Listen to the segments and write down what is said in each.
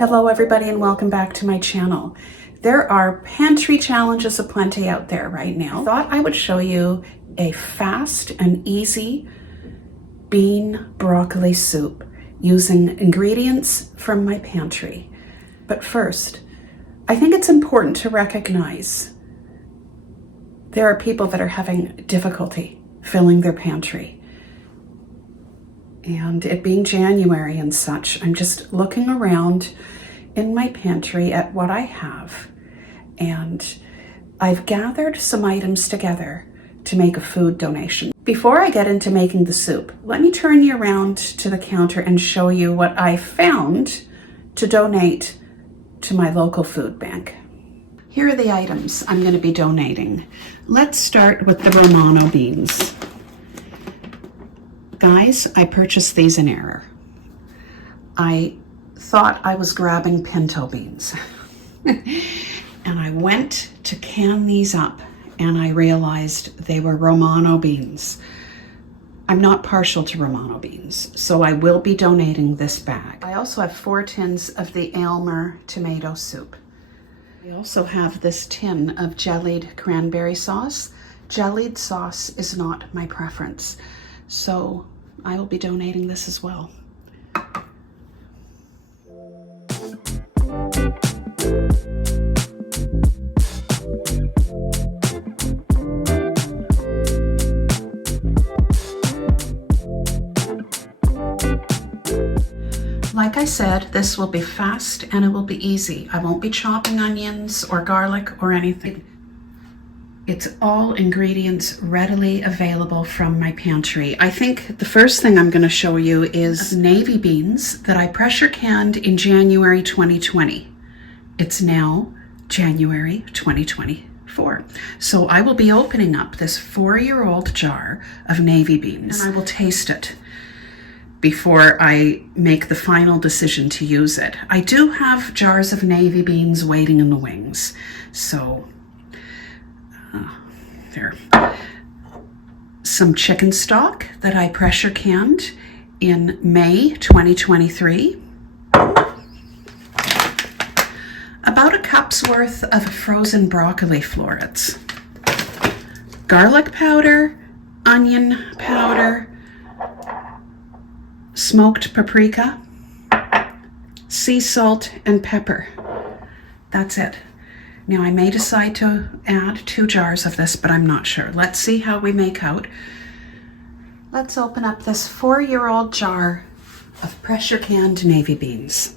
Hello everybody and welcome back to my channel. There are pantry challenges aplenty out there right now. I thought I would show you a fast and easy bean broccoli soup using ingredients from my pantry. But first, I think it's important to recognize there are people that are having difficulty filling their pantry. And it being January and such, I'm just looking around in my pantry at what I have. And I've gathered some items together to make a food donation. Before I get into making the soup, let me turn you around to the counter and show you what I found to donate to my local food bank. Here are the items I'm going to be donating. Let's start with the Romano beans. Guys, I purchased these in error. I thought I was grabbing pinto beans. And I went to can these up and I realized they were Romano beans. I'm not partial to Romano beans, so I will be donating this bag. I also have 4 tins of the Aylmer tomato soup. I also have this tin of jellied cranberry sauce. Jellied sauce is not my preference, so I will be donating this as well. Like I said, this will be fast and it will be easy. I won't be chopping onions or garlic or anything. It's all ingredients readily available from my pantry. I think the first thing I'm going to show you is navy beans that I pressure canned in January 2020. It's now January 2024. So I will be opening up this 4-year-old jar of navy beans and I will taste it before I make the final decision to use it. I do have jars of navy beans waiting in the wings. So there. Some chicken stock that I pressure canned in May 2023. About a cup's worth of frozen broccoli florets. Garlic powder, onion powder, smoked paprika, sea salt, and pepper. That's it. Now I may decide to add 2 jars of this, but I'm not sure. Let's see how we make out. Let's open up this 4-year-old jar of pressure canned navy beans.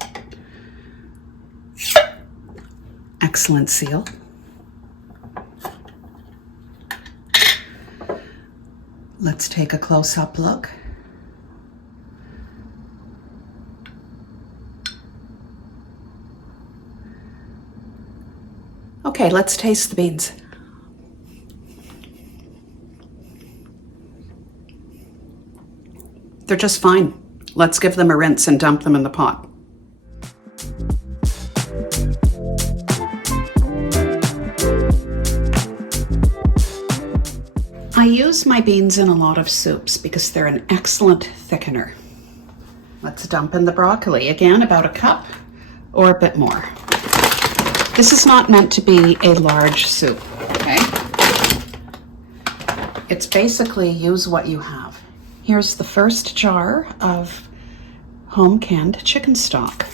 Excellent seal. Let's take a close-up look. Okay, let's taste the beans. They're just fine. Let's give them a rinse and dump them in the pot. I use my beans in a lot of soups because they're an excellent thickener. Let's dump in the broccoli. Again, about a cup or a bit more. This is not meant to be a large soup, okay? It's basically use what you have. Here's the first jar of home canned chicken stock.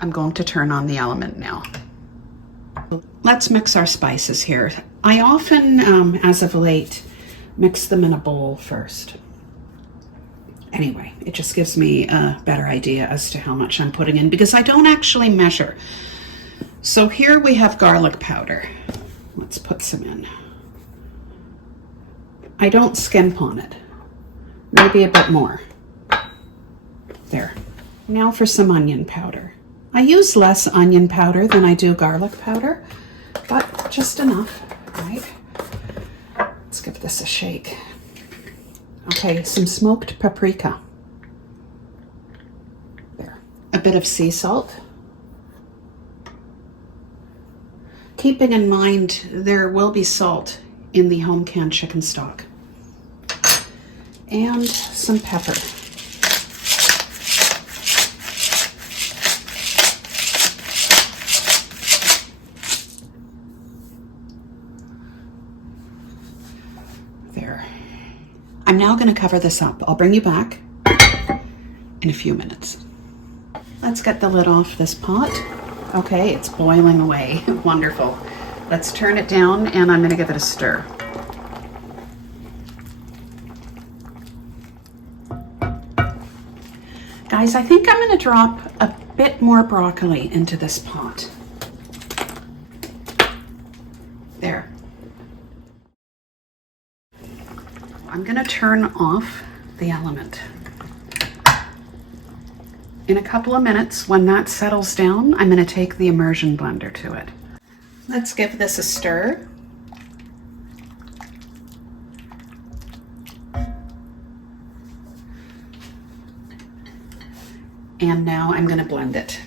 I'm going to turn on the element now. Let's mix our spices here. I often, as of late, mix them in a bowl first. Anyway, it just gives me a better idea as to how much I'm putting in because I don't actually measure. So here we have garlic powder. Let's put some in. I don't skimp on it. Maybe a bit more. There. Now for some onion powder. I use less onion powder than I do garlic powder, but just enough, right? Let's give this a shake. Okay, some smoked paprika. There. A bit of sea salt. Keeping in mind there will be salt in the home canned chicken stock. and some pepper. There. I'm now going to cover this up. I'll bring you back in a few minutes. Let's get the lid off this pot. Okay, it's boiling away. Wonderful. Let's turn it down and I'm going to give it a stir. Guys, I think I'm going to drop a bit more broccoli into this pot. There. I'm going to turn off the element. In a couple of minutes, when that settles down, I'm going to take the immersion blender to it. Let's give this a stir. And now I'm going to blend it.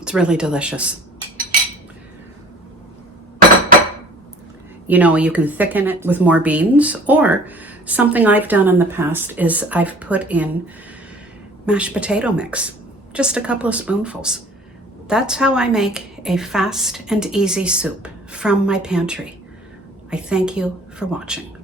It's really delicious. You know, you can thicken it with more beans, or something I've done in the past is I've put in mashed potato mix, just a couple of spoonfuls. That's how I make a fast and easy soup from my pantry. I thank you for watching.